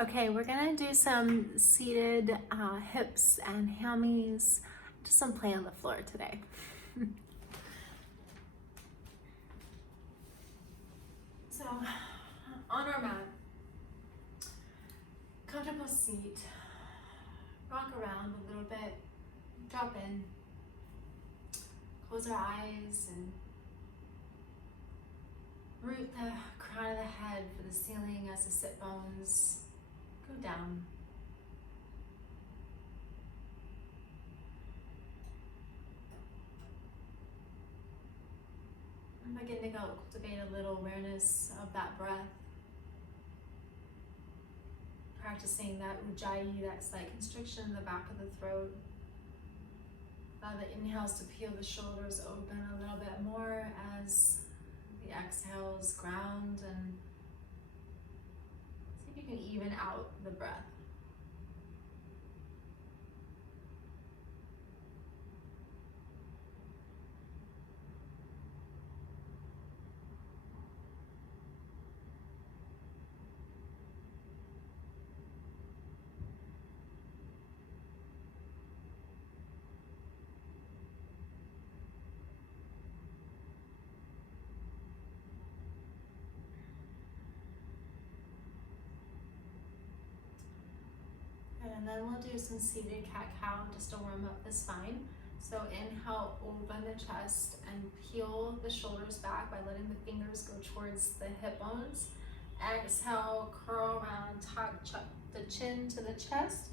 Okay, we're gonna do some seated hips and hammies, just some play on the floor today. So, on our mat, comfortable seat, rock around a little bit, drop in, close our eyes and root the crown of the head for the ceiling as the sit bones go down. And begin to cultivate a little awareness of that breath. Practicing that ujjayi, that slight constriction in the back of the throat. Allow the inhales to peel the shoulders open a little bit more as the exhales ground, and see if you can even out the breath. And then we'll do some seated cat-cow just to warm up the spine. So inhale, open the chest and peel the shoulders back by letting the fingers go towards the hip bones. Exhale, curl around, tuck the chin to the chest,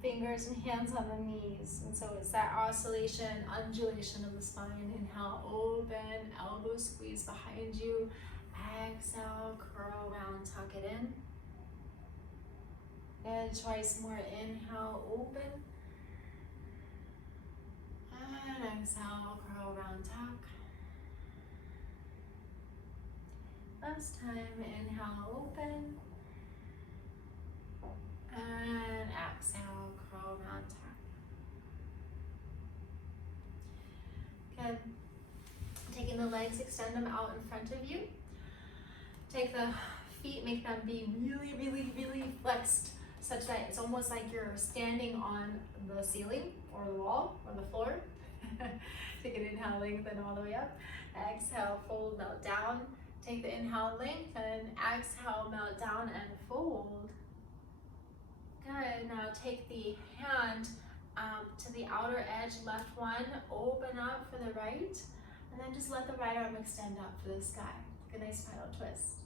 fingers and hands on the knees. And so it's that oscillation, undulation of the spine. Inhale, open, elbows squeeze behind you. Exhale, curl around, tuck it in. And twice more. Inhale, open. And exhale, curl around, tuck. Last time, inhale, open. And exhale, curl around, tuck. Good. Taking the legs, extend them out in front of you. Take the feet, make them be really, really, really flexed, such that it's almost like you're standing on the ceiling or the wall or the floor. Take an inhale, lengthen all the way up. Exhale, fold, melt down. Take the inhale, lengthen. Exhale, melt down and fold. Good. Now take the hand to the outer edge, left one, open up for the right, and then just let the right arm extend up for the sky. Take a nice final twist.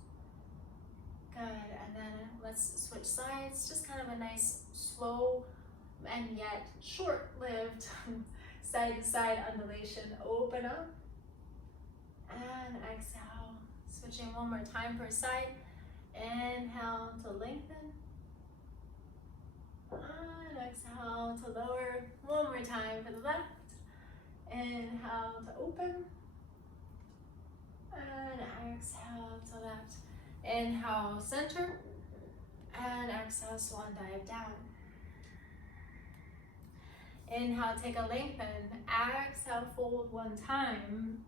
Good, and then let's switch sides. Just kind of a nice, slow, and yet short-lived side-to-side undulation. Open up, and exhale. Switching one more time per side. Inhale to lengthen, and exhale to lower. One more time for the left. Inhale to open, and exhale to left. Inhale, center, and exhale, swan dive down. Inhale, take a lengthen. Exhale, fold one time.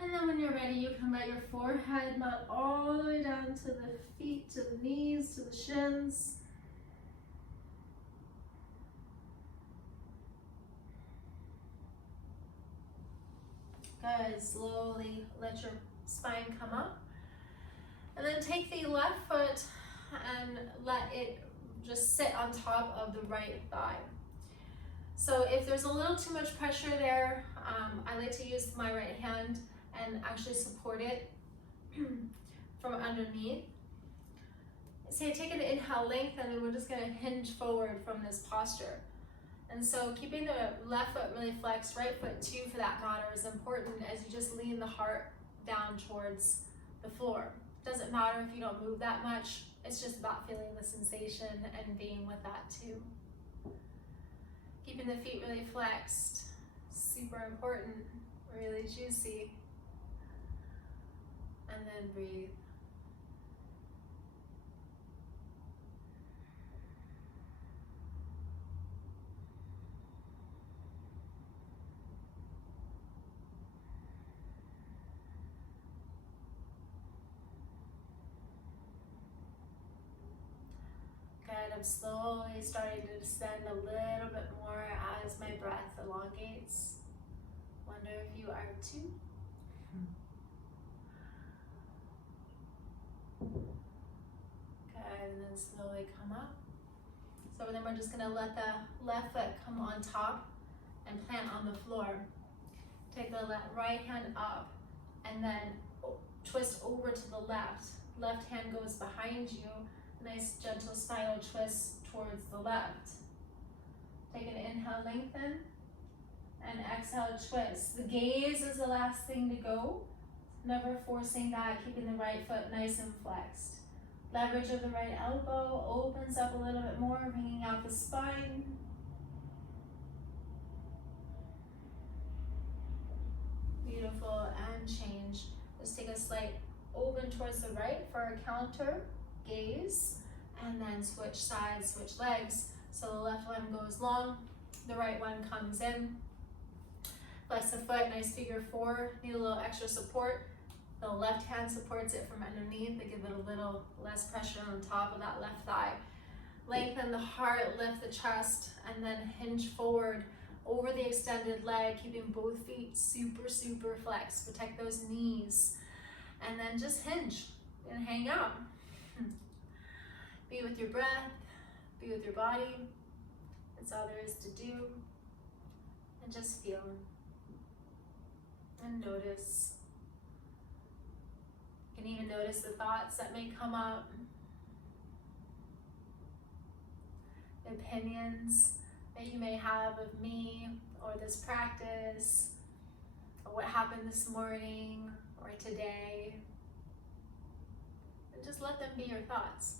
And then when you're ready, you can let your forehead melt all the way down to the feet, to the knees, to the shins. Good, slowly let your spine come up. And then take the left foot and let it just sit on top of the right thigh. So if there's a little too much pressure there, I like to use my right hand and actually support it from underneath. So take an inhale, lengthen, and we're just gonna hinge forward from this posture. And so keeping the left foot really flexed, right foot too for that matter, is important as you just lean the heart down towards the floor. Doesn't matter if you don't move that much, it's just about feeling the sensation and being with that too. Keeping the feet really flexed, super important, really juicy. And then breathe. Good, I'm slowly starting to descend a little bit more as my breath elongates. Wonder if you are too. Good, and then slowly come up. So then we're just gonna let the left foot come on top and plant on the floor. Take the right hand up and then twist over to the left. Left hand goes behind you. Nice gentle spiral twist towards the left. Take an inhale, lengthen, and exhale, twist. The gaze is the last thing to go. Never forcing that, keeping the right foot nice and flexed. Leverage of the right elbow opens up a little bit more, bringing out the spine. Beautiful, and change. Just take a slight open towards the right for a counter gaze, and then switch sides, switch legs. So the left one goes long, the right one comes in. Flex the foot, nice figure four. Need a little extra support. The left hand supports it from underneath to give it a little less pressure on top of that left thigh. Lengthen the heart, lift the chest, and then hinge forward over the extended leg, keeping both feet super, super flexed. Protect those knees. And then just hinge and hang out. Be with your breath, be with your body. That's all there is to do. And just feel and notice. You can even notice the thoughts that may come up, the opinions that you may have of me or this practice or what happened this morning or today. And just let them be your thoughts.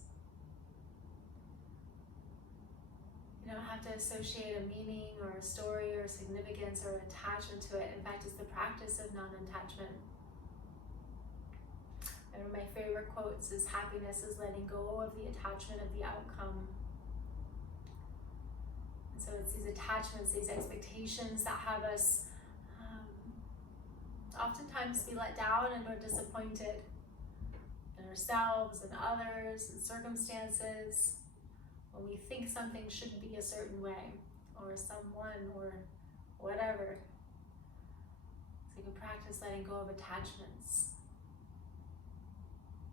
You don't have to associate a meaning or a story or significance or attachment to it. In fact, it's the practice of non-attachment. One of my favorite quotes is, happiness is letting go of the attachment of the outcome. And so it's these attachments, these expectations that have us oftentimes be let down and or disappointed in ourselves and others and circumstances. When we think something should be a certain way, or someone, or whatever. So you can practice letting go of attachments.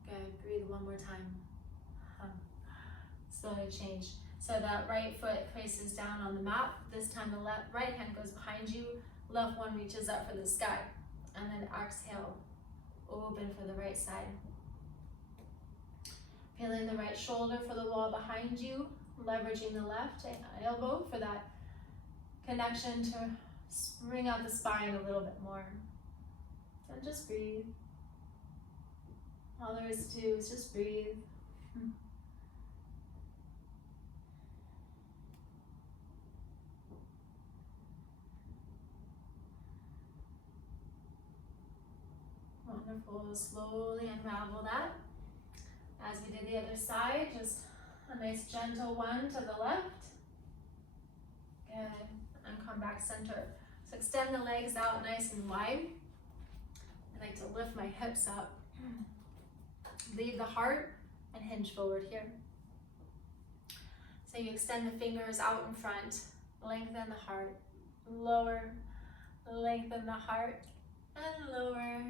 Good, breathe one more time. Slowly change. So that right foot faces down on the mat. This time the right hand goes behind you, left one reaches up for the sky. And then exhale, open for the right side. Feeling the right shoulder for the wall behind you, leveraging the left elbow for that connection to bring out the spine a little bit more. And just breathe. All there is to do is just breathe. Wonderful. Slowly unravel that. As we did the other side, just a nice gentle one to the left. Good. And come back center. So extend the legs out nice and wide. I like to lift my hips up. Leave the heart and hinge forward here. So you extend the fingers out in front. Lengthen the heart. Lower. Lengthen the heart. And lower.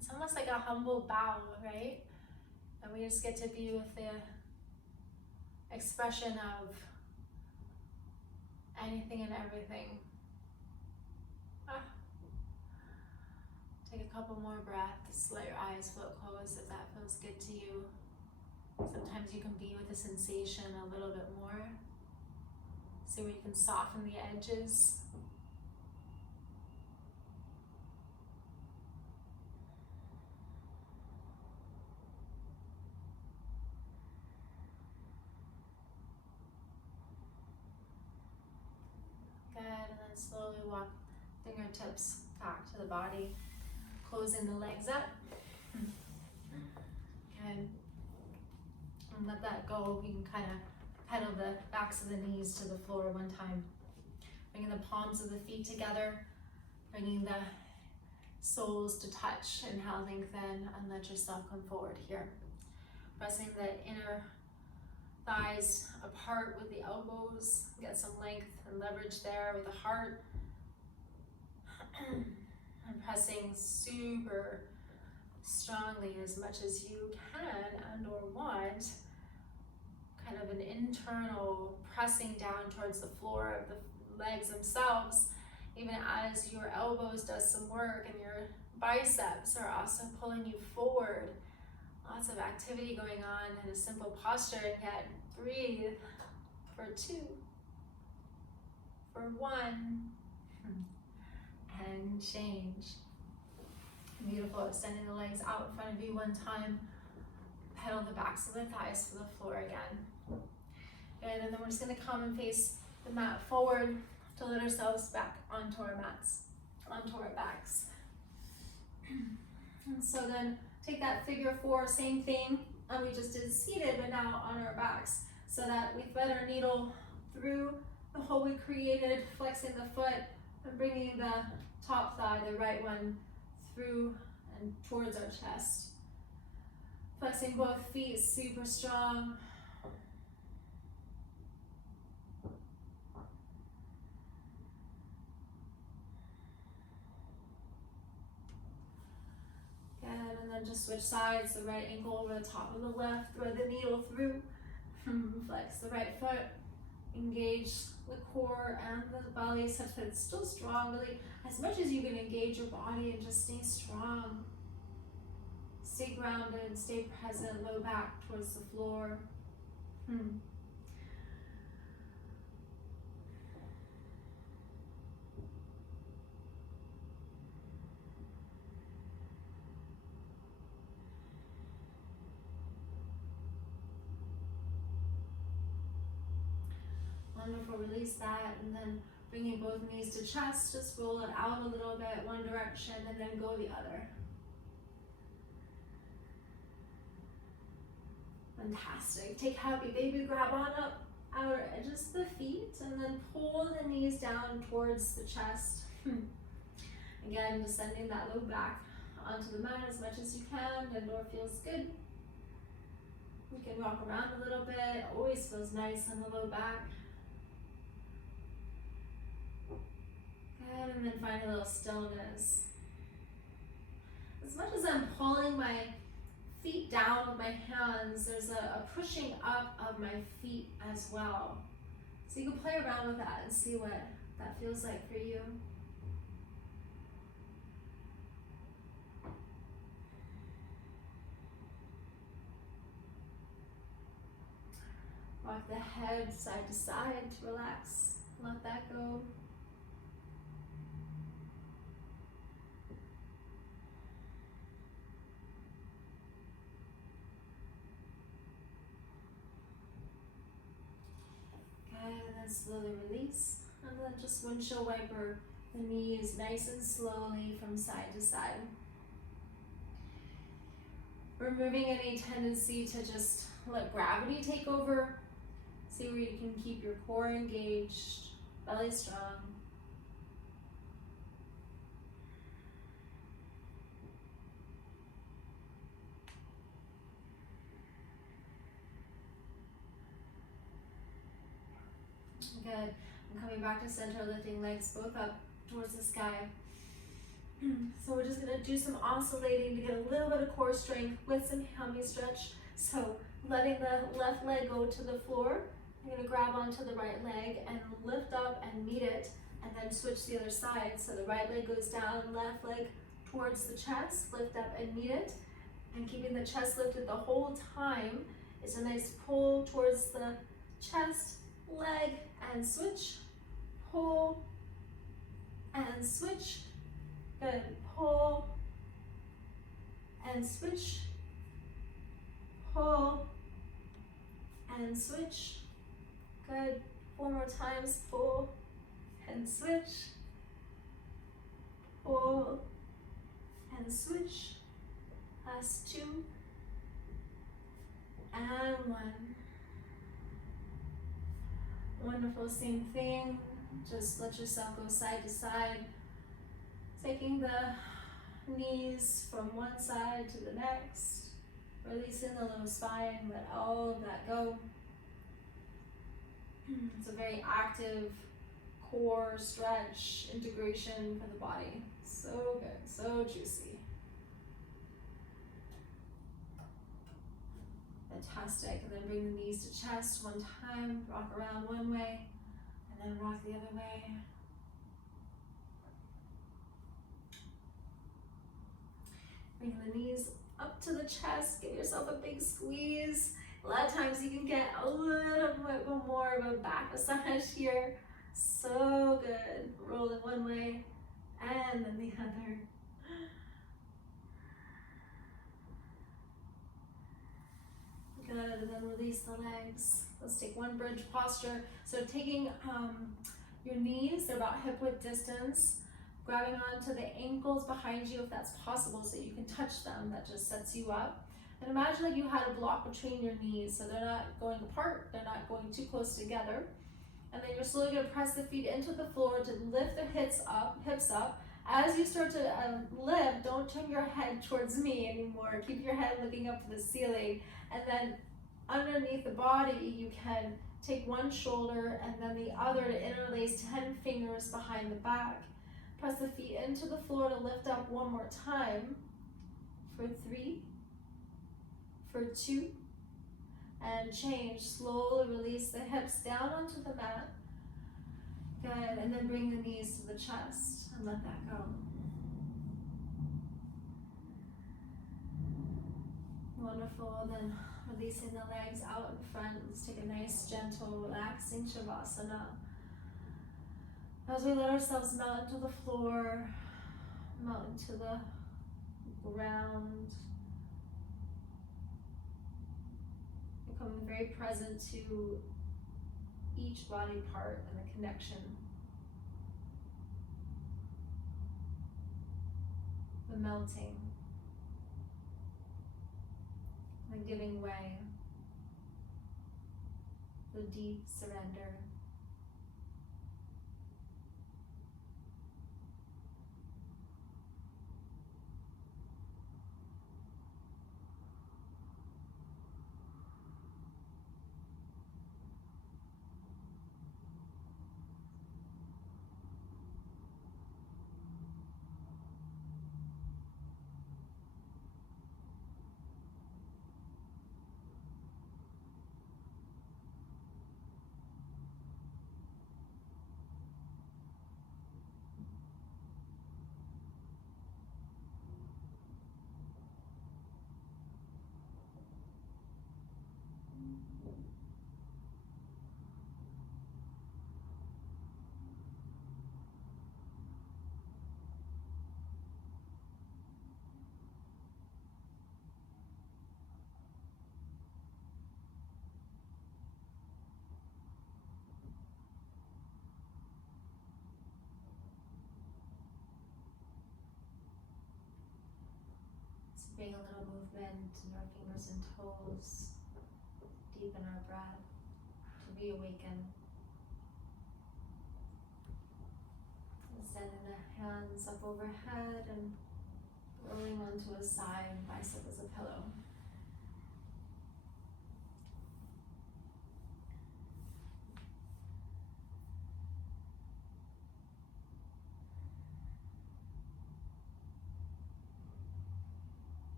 It's almost like a humble bow, right? And we just get to be with the expression of anything and everything. Take a couple more breaths. Let your eyes float closed if that feels good to you. Sometimes you can be with the sensation a little bit more. See where you can soften the edges. Good, and then slowly walk fingertips back to the body, closing the legs up. Good. And let that go. We can kind of pedal the backs of the knees to the floor one time. Bringing the palms of the feet together, bringing the soles to touch. Inhale, lengthen, and let yourself come forward here. Pressing the inner thighs apart with the elbows. Get some length and leverage there with the heart. And pressing super strongly as much as you can and or want. Kind of an internal pressing down towards the floor of the legs themselves, even as your elbows does some work and your biceps are also pulling you forward. Lots of activity going on in a simple posture, and yet breathe for 2, for 1, and change. Beautiful. Extending the legs out in front of you one time. Pedal the backs of the thighs to the floor again. Good, and then we're just gonna come and face the mat forward to let ourselves back onto our mats, onto our backs. And so then take that figure 4, same thing, and we just did seated, but now on our backs, so that we thread our needle through the hole we created, flexing the foot and bringing the top thigh, the right one, through and towards our chest. Flexing both feet super strong. Good, and then just switch sides, the right ankle over the top of the left, thread the needle through. Flex the right foot, engage the core and the belly such that it's still strong, really, as much as you can engage your body and just stay strong. Stay grounded, stay present, low back towards the floor. Wonderful, release that, and then bringing both knees to chest, just roll it out a little bit, one direction, and then go the other. Fantastic. Take happy baby, grab on up, outer edges of the feet, and then pull the knees down towards the chest. Again, descending that low back onto the mat as much as you can, and or feels good. You can walk around a little bit, always feels nice on the low back. Good, and then find a little stillness. As much as I'm pulling my feet down with my hands, there's a pushing up of my feet as well. So you can play around with that and see what that feels like for you. Rock the head side to side to relax, let that go. And then slowly release, and then just windshield wiper the knees nice and slowly from side to side. Removing any tendency to just let gravity take over. See where you can keep your core engaged, belly strong. Good. And coming back to center, lifting legs both up towards the sky. So we're just gonna do some oscillating to get a little bit of core strength with some hammy stretch. So letting the left leg go to the floor. You're gonna grab onto the right leg and lift up and meet it, and then switch the other side. So the right leg goes down, left leg towards the chest, lift up and meet it. And keeping the chest lifted the whole time is a nice pull towards the chest, leg, and switch, pull, and switch. Good, pull, and switch, pull, and switch. Good, 4 more times, pull, and switch, pull, and switch. Last 2, and 1. Wonderful, same thing. Just let yourself go side to side. Taking the knees from one side to the next. Releasing the low spine, let all of that go. It's a very active core stretch integration for the body. So good, so juicy. Fantastic. And then bring the knees to chest one time, rock around one way, and then rock the other way. Bring the knees up to the chest, give yourself a big squeeze. A lot of times you can get a little bit more of a back massage here. So good. Roll it one way and then the other. Good, and then release the legs. Let's take one bridge posture. So taking your knees, they're about hip width distance, grabbing onto the ankles behind you if that's possible so you can touch them. That just sets you up. And imagine like you had a block between your knees, so they're not going apart, they're not going too close together. And then you're slowly going to press the feet into the floor to lift the hips up. As you start to lift, don't turn your head towards me anymore. Keep your head looking up to the ceiling. And then underneath the body, you can take one shoulder and then the other to interlace 10 fingers behind the back. Press the feet into the floor to lift up one more time. For 3, for 2, and change. Slowly release the hips down onto the mat. Good, and then bring the knees to the chest and let that go. Wonderful, then releasing the legs out in front. Let's take a nice, gentle, relaxing Shavasana. As we let ourselves melt into the floor, melt into the ground, becoming very present to each body part and the connection. The melting, the giving way, the deep surrender. Bring a little movement in our fingers and toes, deepen our breath to reawaken. And sending the hands up overhead and rolling onto a side, bicep as a pillow.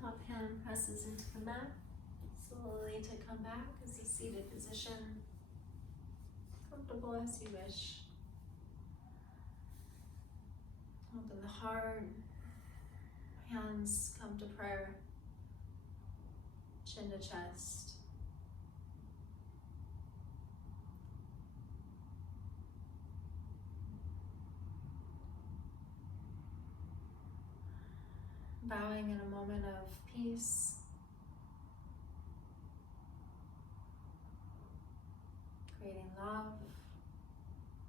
Top hand presses into the mat, slowly to come back as a seated position, comfortable as you wish. Open the heart, hands come to prayer, chin to chest. Bowing in a moment of peace. Creating love,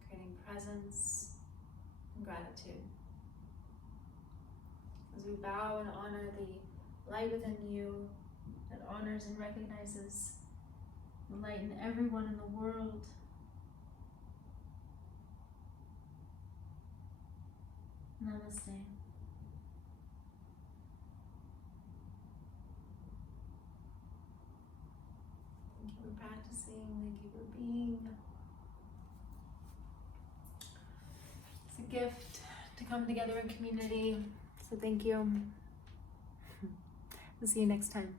creating presence, and gratitude. As we bow and honor the light within you that honors and recognizes the light in everyone in the world. Namaste. practicing like you were being. It's a gift to come together in community. So thank you. We'll see you next time.